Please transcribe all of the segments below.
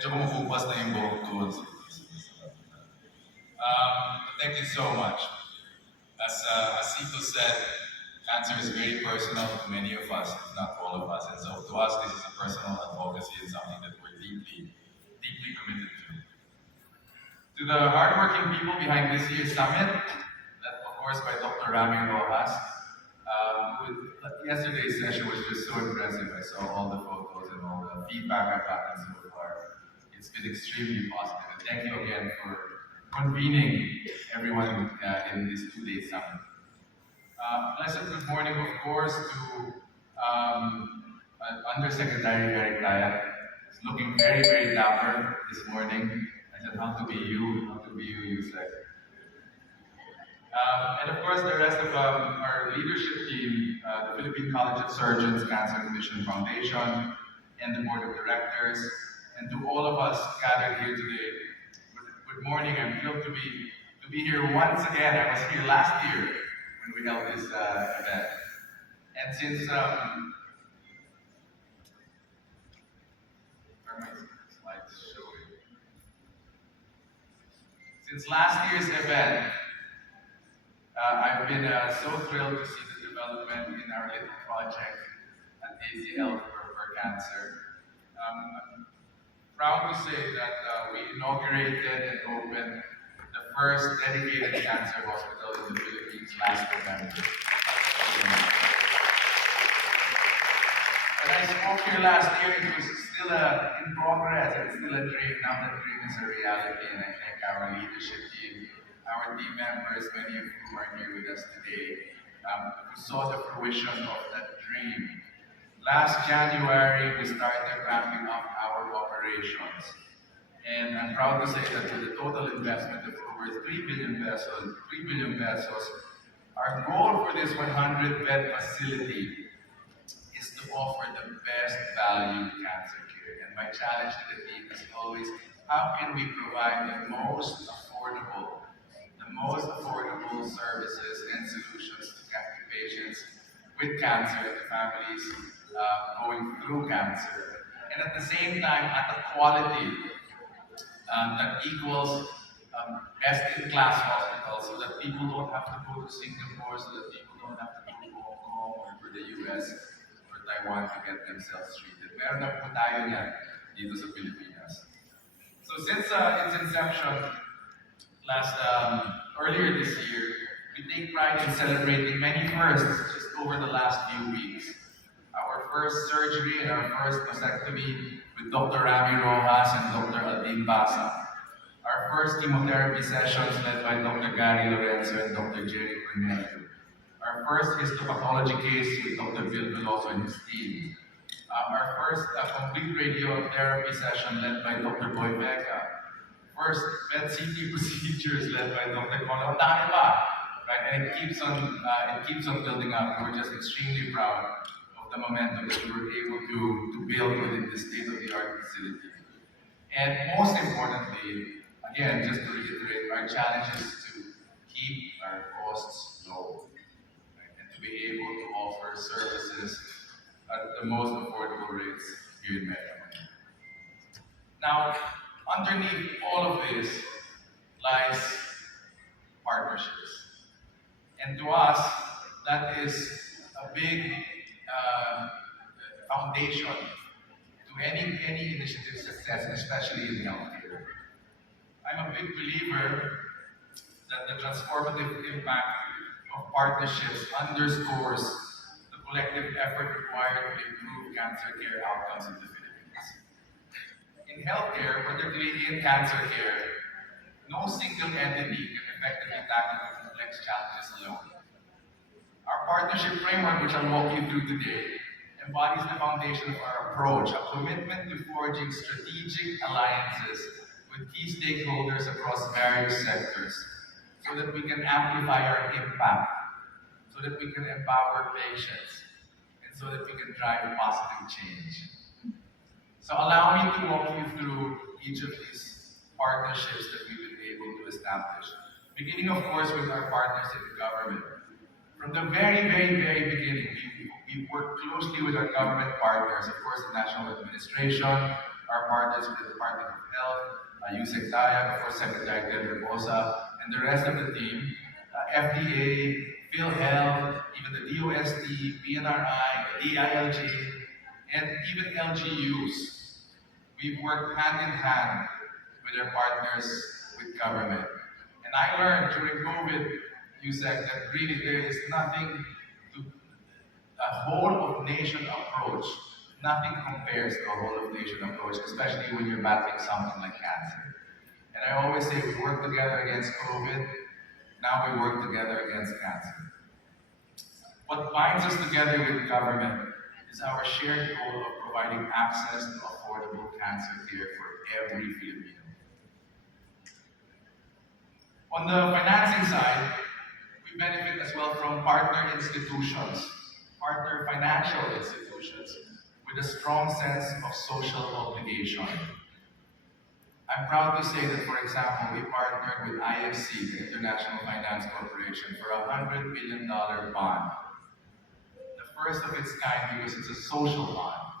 medyo kumukupas na yung buhok ko. Thank you so much. As Sito said, cancer is very personal to many of us, if not all of us. And so to us, this is a personal advocacy and something that we're deeply, deeply committed to. To the hardworking people behind this year's summit, led of course by Dr. Rami Rojas, yesterday's session was just so impressive. I saw all the photos and all the feedback I've gotten so far. It's been extremely positive. And thank you again for convening everyone in this two-day summit. Blessed good morning, of course, to Undersecretary Eric Taya. He's looking very, very dapper this morning. I said, how to be you, Yusek. And of course, the rest of our leadership team, the Philippine College of Surgeons Cancer Commission Foundation, and the Board of Directors, and to all of us gathered here today. Good morning. I'm thrilled to be here once again. I was here last year when we held this event, and since since last year's event. I've been so thrilled to see the development in our little project at ACL for cancer. I'm proud to say that we inaugurated and opened the first dedicated cancer hospital in the Philippines last November. When I spoke here last year, it was still in progress, it was still a dream. Now that dream is a reality, and I thank our leadership team, our team members, many of whom are here with us today, who saw the fruition of that dream. Last January, we started ramping up our operations. And I'm proud to say that with a total investment of over 3 billion pesos, our goal for this 100-bed facility is to offer the best value cancer care. And my challenge to the team is always, how can we provide the most affordable services and solutions to patients with cancer and the families going through cancer. And at the same time, at a quality that equals best-in-class hospitals, so that people don't have to go to Singapore, so that people don't have to go to Hong Kong or to the US or Taiwan to get themselves treated. Meron na po tayo niyan dito sa Pilipinas. So since its inception, earlier this year, we take pride in celebrating many firsts just over the last few weeks. Our first surgery and our first mastectomy with Dr. Rami Rojas and Dr. Aldin Basa. Our first chemotherapy sessions led by Dr. Gary Lorenzo and Dr. Jerry Cornelio. Our first histopathology case with Dr. Bill Veloso and his team. Our first complete radiotherapy session led by Dr. Boy Vega. First PET-CT procedures led by Dr. Paolo, right? And it keeps on building up. We're just extremely proud of the momentum that we were able to build within this state-of-the-art facility. And most importantly, again, just to reiterate, our challenge is to keep our costs low, right? And to be able to offer services at the most affordable rates here in Metro Manila. Now, underneath all of this lies partnerships. And to us, that is a big foundation to any initiative success, especially in healthcare. I'm a big believer that the transformative impact of partnerships underscores the collective effort required to improve cancer care outcomes in the Philippines. In healthcare, particularly in cancer care, no single entity can effectively tackle complex challenges alone. Our partnership framework, which I'll walk you through today, embodies the foundation of our approach, a commitment to forging strategic alliances with key stakeholders across various sectors so that we can amplify our impact, so that we can empower patients, and so that we can drive positive change. So allow me to walk you through each of these partnerships that we've been able to establish. Beginning, of course, with our partners in the government. From the very beginning, we've worked closely with our government partners, of course, the National Administration, our partners with the Department of Health, Yusek Taya, of course, Secretary Ted Reposa, and the rest of the team, FDA, PhilHealth, even the DOST, PNRI, the DILG, and even LGUs. We've worked hand in hand with our partners with government. And I learned during COVID, Yusek, that really there is nothing to a whole of nation approach. Nothing compares to a whole of nation approach, especially when you're battling something like cancer. And I always say we work together against COVID, now we work together against cancer. What binds us together with government is our shared goal of providing access to affordable cancer care for every Filipino. On the financing side, we benefit as well from partner institutions, partner financial institutions, with a strong sense of social obligation. I'm proud to say that, for example, we partnered with IFC, the International Finance Corporation, for a $100 million bond. The first of its kind because it's a social bond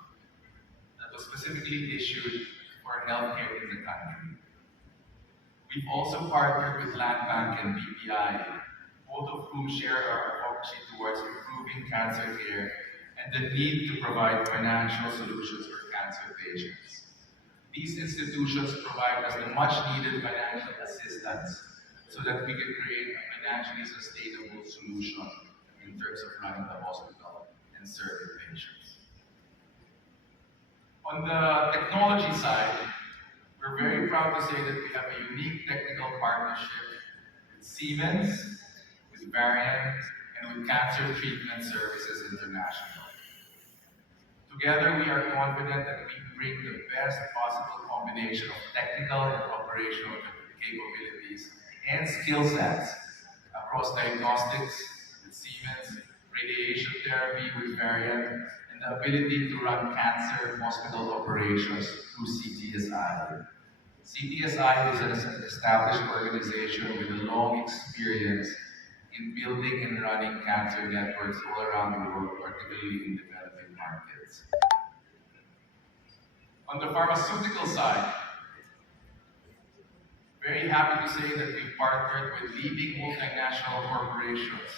that was specifically issued for healthcare in the country. We've also partnered with Land Bank and BPI, both of whom share our advocacy towards improving cancer care and the need to provide financial solutions for cancer patients. These institutions provide us the much needed financial assistance so that we can create a financially sustainable solution in terms of running the hospital and serving patients. On the technology side, we're very proud to say that we have a unique technical partnership with Siemens, with Varian, and with Cancer Treatment Services International. Together, we are confident that we bring the best possible combination of technical and operational capabilities and skill sets across diagnostics with Siemens, radiation therapy with Varian, and the ability to run cancer hospital operations through CTSI. CTSI is an established organization with a long experience in building and running cancer networks all around the world, particularly in developing markets. On the pharmaceutical side, very happy to say that we've partnered with leading multinational corporations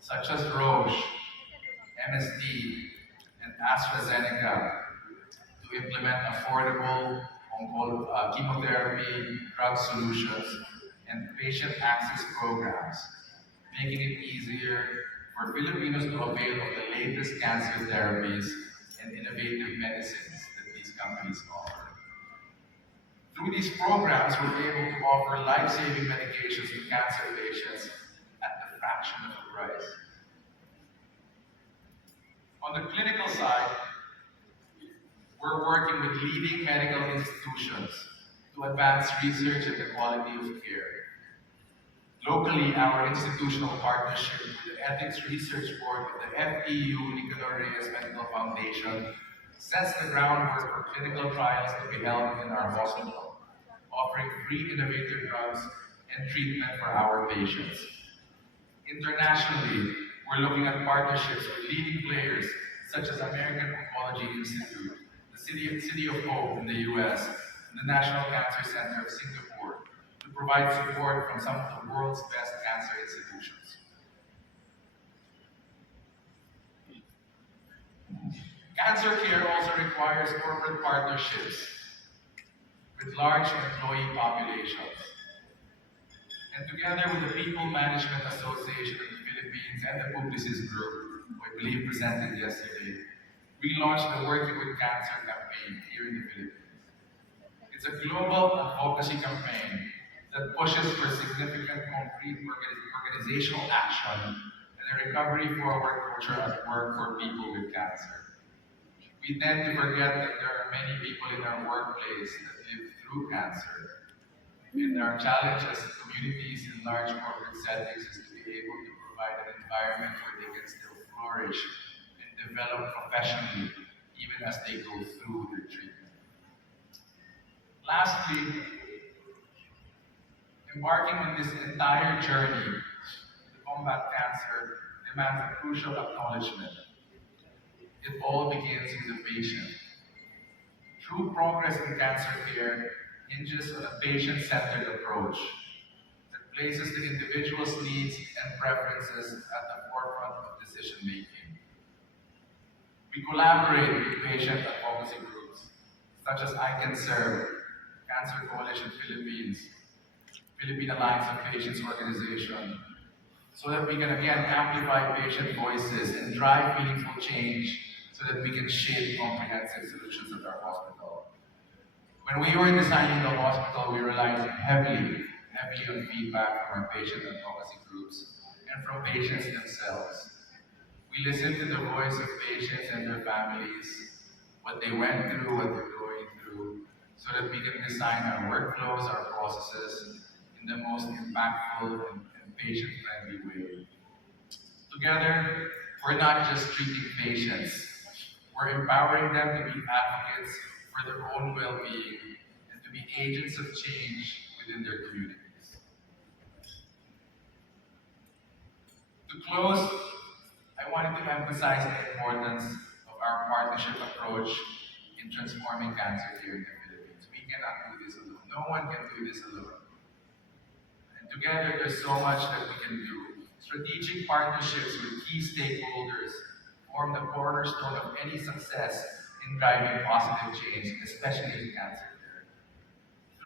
such as Roche, MSD, and AstraZeneca to implement affordable chemotherapy, drug solutions, and patient access programs, making it easier for Filipinos to avail of the latest cancer therapies and innovative medicines that these companies offer. Through these programs, we're able to offer life-saving medications to cancer patients at a fraction of the price. On the clinical side, we're working with leading medical institutions to advance research and the quality of care. Locally, our institutional partnership with the Ethics Research Board of the FEU Nicanor Reyes Medical Foundation sets the groundwork for clinical trials to be held in our hospital, offering free innovative drugs and treatment for our patients. Internationally, we're looking at partnerships with leading players such as American Oncology Institute, the City of Hope in the US, and the National Cancer Center of Singapore to provide support from some of the world's best cancer institutions. Cancer care also requires corporate partnerships with large employee populations. And together with the People Management Association of the Philippines and the Publicis Group, who I believe presented yesterday, we launched the Working with Cancer campaign here in the Philippines. It's a global advocacy campaign that pushes for significant concrete organizational action and a recovery-forward culture at work for people with cancer. We tend to forget that there are many people in our workplace that live through cancer. And our challenge as communities in large corporate settings is to be able to provide an environment where they can still flourish and develop professionally even as they go through their treatment. Lastly, embarking on this entire journey to combat cancer demands a crucial acknowledgement. It all begins with the patient. True progress in cancer care hinges on a patient-centered approach that places the individual's needs and preferences at the forefront of decision-making. We collaborate with patient advocacy groups such as I Can Serve, Cancer Coalition Philippines, Philippine Alliance of Patients Organization, so that we can again amplify patient voices and drive meaningful change so that we can shape comprehensive solutions at our hospital. When we were designing the hospital, we relied heavily on feedback from our patient advocacy groups and from patients themselves. We listened to the voice of patients and their families, what they went through, what they're going through, so that we can design our workflows, our processes in the most impactful and patient-friendly way. Together, we're not just treating patients, we're empowering them to be advocates for their own well-being and to be agents of change within their communities. To close, I wanted to emphasize the importance of our partnership approach in transforming cancer care in the Philippines. We cannot do this alone. No one can do this alone. And together, there's so much that we can do. Strategic partnerships with key stakeholders form the cornerstone of any success in driving positive change, especially in cancer.